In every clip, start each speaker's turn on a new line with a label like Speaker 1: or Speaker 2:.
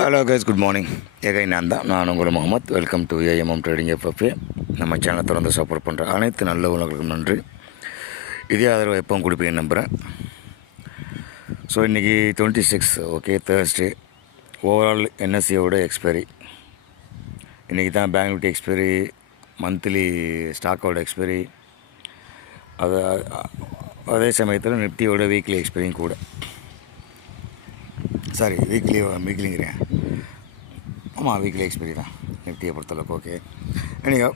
Speaker 1: Hello guys good morning ஏகை நான் தான். நான் உங்கள் Mohammed. Welcome to AMM trading FFA நம்ம சேனலை தொடர்ந்து சப்போர்ட் பண்ணுற அனைத்து நல்ல உலகளுக்கும் நன்றி. இதே ஆதரவு எப்பவும் கொடுப்பீங்க நம்புகிறேன் ஸோ இன்றைக்கி twenty six okay Thursday overall என்எஸ்சியோட expiry இன்றைக்கி தான் பேங்க் நிஃப்டி எக்ஸ்பைரி மந்த்லி ஸ்டாக்கோட எக்ஸ்பைரி அது அதே சமயத்தில் நிஃப்டியோட வீக்லி எக்ஸ்பைரியும் கூட. சாரி வீக்லி வீக்லிங்கிறேன் ஆமாம் வீக்லி எக்ஸ்பீரி தான். நிஃப்டியை பொறுத்தளவுக்கு ஓகே எனிகோ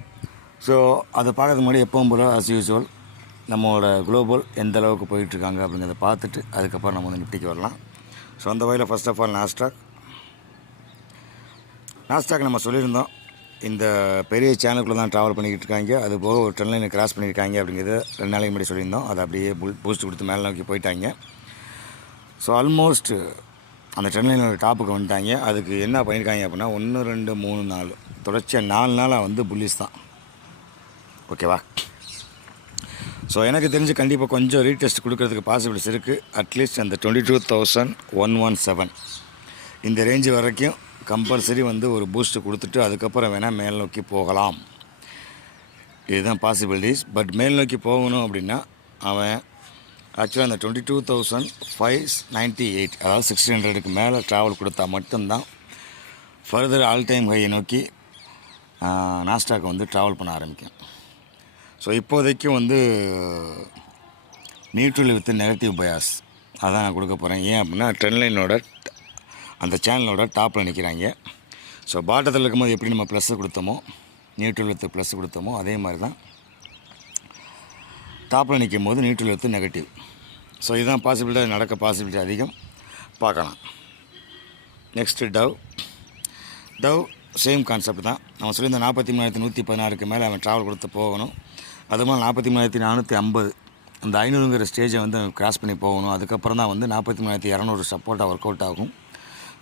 Speaker 1: ஸோ அதை பார்க்கறதுக்கு முன்னாடி எப்பவும் போல் அஸ் யூஸ்வல் நம்மளோட குளோபல் எந்த அளவுக்கு போயிட்டுருக்காங்க அப்படிங்கிறத பார்த்துட்டு அதுக்கப்புறம் நம்ம வந்து நிஃப்டிக்கு வரலாம். ஸோ அந்த வகையில் first of all Nasdaq Nasdaq நம்ம சொல்லியிருந்தோம். இந்த பெரிய சேனலுக்குள்ளே தான் ட்ராவல் பண்ணிக்கிட்டு இருக்காங்க. அது போக ஒரு ட்ரெண்ட் லைனை கிராஸ் பண்ணியிருக்காங்க அப்படிங்கிறத ரெண்டு நாளைக்கு முன்னாடி சொல்லியிருந்தோம். அதை அப்படியே பூஸ்ட் கொடுத்து மேலே நோக்கி போயிட்டாங்க. ஸோ ஆல்மோஸ்ட் அந்த ட்ரெண்ட் டாப்புக்கு வந்துட்டாங்க. அதுக்கு என்ன பண்ணியிருக்காங்க அப்படின்னா ஒன்று ரெண்டு மூணு நாலு. தொடர்ச்சியாக நாலு நாளாக வந்து புல்லிஸ் தான். ஓகேவா ஸோ எனக்கு தெரிஞ்சு கண்டிப்பாக கொஞ்சம் ரீடெஸ்ட் கொடுக்கறதுக்கு பாசிபிலிட்டிஸ் இருக்குது அட்லீஸ்ட் அந்த twenty two thousand one one seven இந்த ரேஞ்சு வரைக்கும் கம்பல்சரி வந்து ஒரு பூஸ்ட் கொடுத்துட்டு அதுக்கப்புறம் வேணால் மேல் நோக்கி போகலாம். இதுதான் பாசிபிலிட்டிஸ் பட் மேல் நோக்கி போகணும் அப்படின்னா அவன் ஆக்சுவலாக இந்த twenty two thousand five ninety eight அதாவது சிக்ஸ்டி ஹண்ட்ரடுக்கு மேலே ட்ராவல் கொடுத்தா மட்டும்தான் ஃபர்தர் ஆல் டைம் ஹையை நோக்கி நாஸ்டாக் வந்து ட்ராவல் பண்ண ஆரம்பிக்கும். ஸோ இப்போதைக்கு வந்து நியூட்ரல் வித் நெகட்டிவ் பயாஸ் அதான் நான் கொடுக்க போகிறேன் ஏன் அப்படின்னா ட்ரெண்ட் லைனோட அந்த சேனலோட டாப்பில் நிற்கிறாங்க ஸோ பாட்டத்தில் இருக்கும்போது எப்படி நம்ம ப்ளஸ்ஸு கொடுத்தோமோ நியூட்ரல் வித் ப்ளஸ் கொடுத்தோமோ அதே மாதிரி தான் டாப்பில் நிற்கும் போது நியூட்ரல் எடுத்து நெகட்டிவ். ஸோ இதுதான் பாசிபிலிட்டி நடக்க பாசிபிலிட்டி அதிகம். பார்க்கலாம். Next Dow Dow same concept தான். நம்ம சொல்லியிருந்த நாற்பத்தி மூணாயிரத்தி நூற்றி பதினாறுக்கு மேலே அவன் ட்ராவல் கொடுத்து போகணும். அது மாதிரி நாற்பத்தி மூணாயிரத்தி நானூற்றி ஐம்பது. அந்த ஐநூறுங்கிற ஸ்டேஜை வந்து கிராஸ் பண்ணி போகணும். அதுக்கப்புறம் தான் வந்து நாற்பத்தி மூணாயிரத்தி இரநூறு சப்போர்ட்டாக ஒர்க் அவுட் ஆகும்.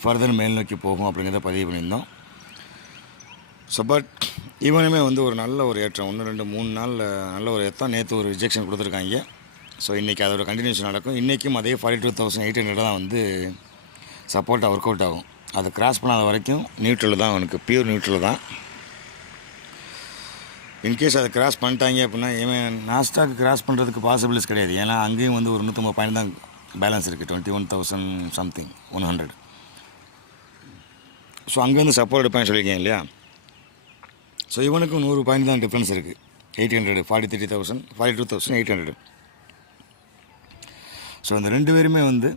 Speaker 1: ஃபர்தர் மேல் நோக்கி போகும் அப்படிங்கிறத பதிவு பண்ணியிருந்தோம். ஸோ பட் இவனுமே வந்து ஒரு நல்ல ஒரு ஏற்றம். ஒன்று ரெண்டு மூணு நாளில் நல்ல ஒரு ஏற்றம் நேற்று ஒரு ரிஜெக்ஷன் கொடுத்துருக்காங்க. ஸோ இன்றைக்கி அதோட கண்டினியூஷன் நடக்கும். இன்றைக்கும் அதே forty two thousand eight hundred தான் வந்து சப்போர்ட்டாக ஒர்க் அவுட் ஆகும். அதை கிராஸ் பண்ணாத வரைக்கும் நியூட்ரல் தான் அவனுக்கு. பியூர் நியூட்ரல் தான். இன்கேஸ் அதை கிராஸ் பண்ணிட்டாங்க அப்படின்னா இவன் நாஸ்டாக் கிராஸ் பண்ணுறதுக்கு பாசிபிலிட்டிஸ் கிடையாது. ஏன்னா அங்கேயும் வந்து ஒரு நூற்றம்பது பாயிண்ட் தான் பேலன்ஸ் இருக்குது twenty one thousand something one hundred so அங்கேருந்து சப்போர்ட் எடுப்பேன் சொல்லியிருக்கேன் இல்லையா? ஸோ இவனுக்கும் நூறு பாயிண்ட் தான் டிஃப்ரென்ஸ் இருக்குது eight hundred forty three thousand forty two thousand eight hundred so அந்த ரெண்டு பேருமே வந்து